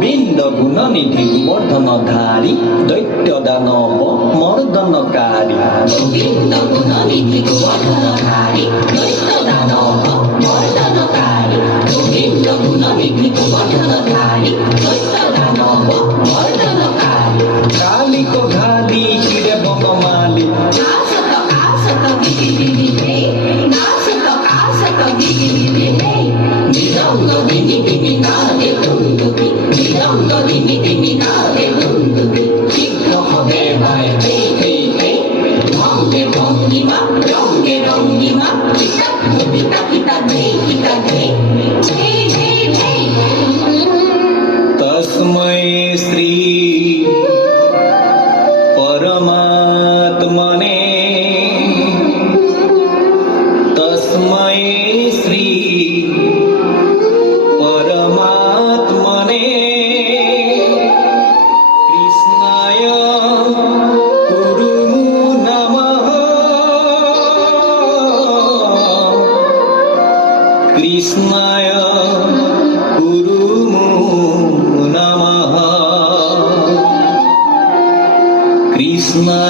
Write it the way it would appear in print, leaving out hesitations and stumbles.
গোবিন্দ গুণনিধি গোবর্ধনধারী দৈত্য দানব মর্দনকারী। গোবিন্দ গুণনিধি গোবর্ধনধারী দৈত্য দানব মর্দনকারী। গোবিন্দ গুণনিধি গোবর্ধনধারী দৈত্য দানব মর্দনকারী। কালিক ঘালি হিরে বনমালী নাচত আসত গিরি গিরি হে, নাচত আসত গিরি গিরি হে। মৃদঙ্গ দিমি দিমি নাদে দুন্দুবি, মৃদঙ্গ দিমি দিমি নাদে দুন্দুবি। শীঘ্র হবে ভাই হে হে হে। ভঙ্গে ভঙ্গিমা রঙ্গে রঙ্গিমা, কিতা কিতা কিতা হে কিতা হে। হে হে হে। তস্मै শ্রী পরমাত্মনে তস্मै শ্রী পরমাত্মনে কৃষ্ণায় কুরু নমঃ কৃষ্ণায় কুরু নমঃ কৃষ্ণায়